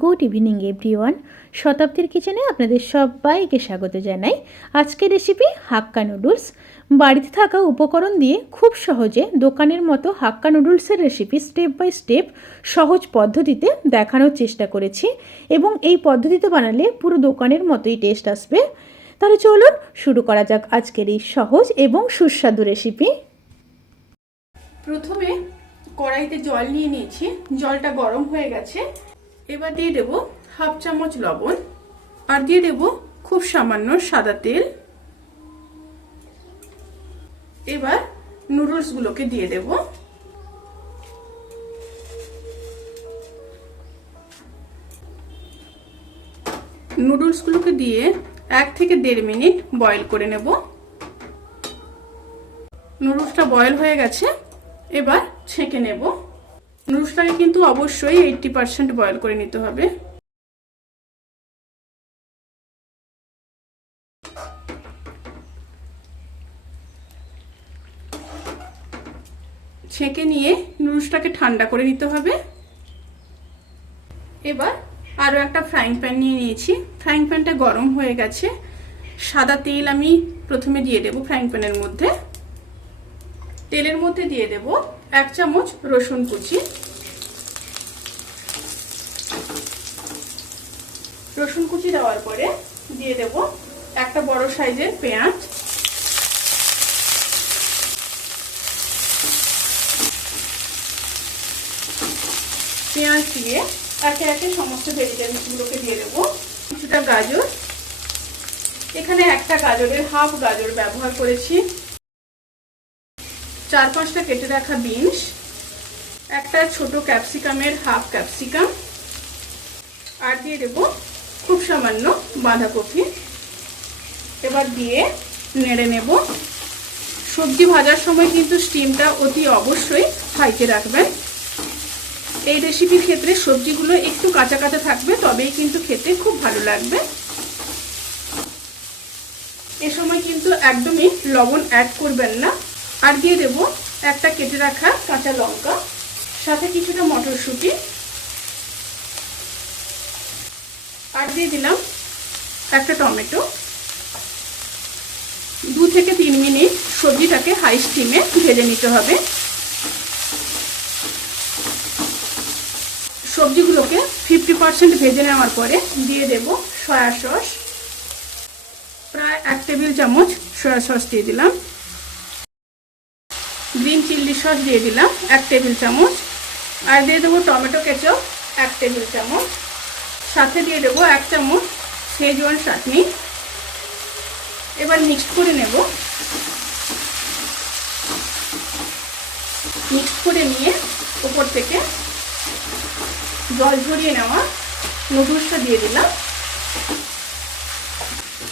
Good evening, everyone. শতাব্দীর কিচেনে আপনাদের সবাইকে স্বাগত জানাই। আজকের রেসিপি হাক্কা নুডলস। বাড়িতে থাকা উপকরণ দিয়ে খুব সহজে দোকানের মতো হাক্কা নুডলসের রেসিপি স্টেপ বাই স্টেপ সহজ পদ্ধতিতে দেখানোর চেষ্টা করেছি এবং এই পদ্ধতিতে বানালে পুরো দোকানের মতোই টেস্ট আসবে। তাহলে চলুন শুরু করা যাক আজকের এই সহজ এবং সুস্বাদু রেসিপি। প্রথমে কড়াইতে জল নিয়ে নিয়েছি। জলটা গরম হয়ে গেছে। এবার দিয়ে দেব হাফ চামচ লবণ আর দিয়ে দেব খুব সামান্য সাদা তেল। এবার নুডলসগুলোকে দিয়ে দেব। নুডলসগুলোকে দিয়ে এক থেকে দেড় মিনিট বয়েল করে নেব। নুডলসটা বয়েল হয়ে গেছে, এবার ছেঁকে নেব। নুডলসটাকে কিন্তু অবশ্যই এইটটি পার্সেন্ট বয়েল করে নিতে হবে। ছেঁকে নিয়ে নুডলসটাকে ঠান্ডা করে নিতে হবে। এবার আরও একটা ফ্রাইং প্যান নিয়ে নিয়েছি। ফ্রাইং প্যানটা গরম হয়ে গেছে। সাদা তেল আমি প্রথমে দিয়ে দেবো ফ্রাইং প্যানের মধ্যে। তেলের মধ্যে দিয়ে দেব এক চামচ রসুন কুচি। রসুন কুচি দেওয়ার পরে দিয়ে দেব একটা বড় সাইজের পেঁয়াজ। পেঁয়াজ দিয়ে একে একে সমস্ত ভেজিটেবলসগুলোকে দিয়ে দেবো। কিছুটা গাজর। এখানে একটা গাজরের হাফ গাজর ব্যবহার করেছি। চার পাঁচটা কেটে রাখা বিনস, একটা ছোট ক্যাপসিকামের হাফ ক্যাপসিকাম, আর দিয়ে দেবো খুব সামান্য বাঁধাকপি। এবার দিয়ে নেড়ে নেব। সবজি ভাজার সময় কিন্তু স্টিমটা অতি অবশ্যই হাইতে রাখবেন। এই রেসিপির ক্ষেত্রে সবজিগুলো একটু কাঁচা কাঁচা থাকবে, তবেই কিন্তু খেতে খুব ভালো লাগবে। এ সময় কিন্তু একদমই লবণ অ্যাড করবেন না। আর দিয়ে দেব একটা কেটে রাখা কাঁচা লঙ্কা, সাথে কিছুটা মটরশুঁটি। আর দিয়ে দিলাম একটা টমেটো। দু থেকে তিন মিনিট সবজিটাকে হাই স্টিমে ভেজে নিতে হবে। সবজিগুলোকে ফিফটি পার্সেন্ট ভেজে নেওয়ার পরে দিয়ে দেব সয়া সস প্রায় এক টেবিল চামচ সয়া সস দিয়ে দিলাম। সস দিয়ে দিলাম এক টেবিল চামচ। আর দিয়ে দেবো টমেটো কেচাপ এক টেবিল চামচ। সাথে দিয়ে দেবো এক চামচ সেজওয়ান চাটনি। এবার মিক্সড করে নেব। মিক্সড করে নিয়ে উপর থেকে জল ঝরিয়ে নেওয়া নুডলসটা দিয়ে দিলাম।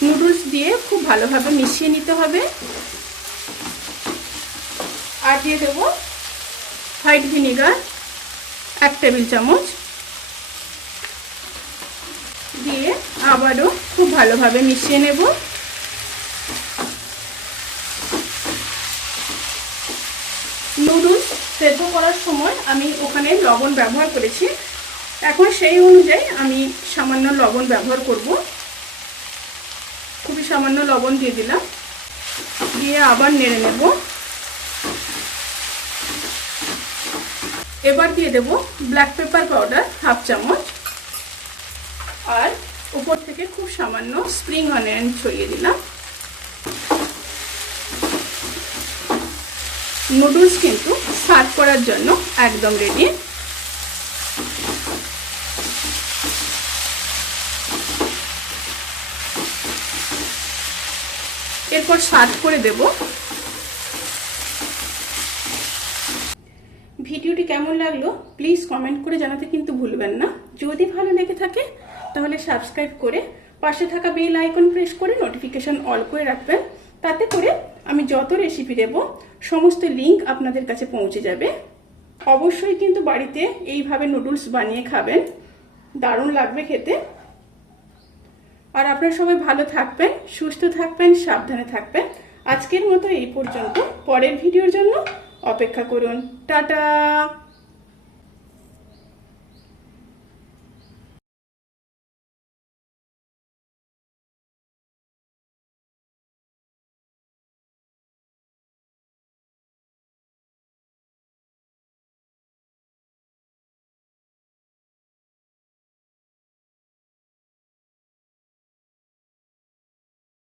নুডলস দিয়ে খুব ভালোভাবে মিশিয়ে নিতে হবে। আর দিয়ে দেবো হোয়াইট ভিনিগার, এক টেবিল চামচ। দিয়ে আবারও খুব ভালোভাবে মিশিয়ে নেব। নুডলস সেদ্ধ করার সময় আমি ওখানে লবণ ব্যবহার করেছি। এখন সেই অনুযায়ী আমি সামান্য লবণ ব্যবহার করব। খুবই সামান্য লবণ দিয়ে দিলাম। দিয়ে আবার নেড়ে নেব। এবার দিয়ে দেব ব্ল্যাক পেপার পাউডার হাফ চামচ। আর উপর থেকে খুব সামান্য স্প্রিং অনিয়ন ছড়িয়ে দিলাম। নুডলস কিন্তু সার্ভ করার জন্য একদম রেডি এরপর সার্ভ করে দেব ভিডিওটি কেমন লাগল প্লিজ কমেন্ট করে জানাতে কিন্তু ভুলবেন না। যদি ভালো লেগে থাকে, তাহলে সাবস্ক্রাইব করে পাশে থাকা বেল আইকন প্রেস করে নোটিফিকেশন অল করে রাখবেন। তাতে করে আমি যত রেসিপি দেব, সমস্ত লিংক আপনাদের কাছে পৌঁছে যাবে। অবশ্যই কিন্তু বাড়িতে এইভাবে নুডলস বানিয়ে খাবেন। দারুণ লাগবে খেতে। আর আপনারা সবাই ভালো থাকবেন, সুস্থ থাকবেন, সাবধানে থাকবেন। আজকের মতো এই পর্যন্ত। পরের ভিডিওর জন্য অপেক্ষা করুন। টাটা!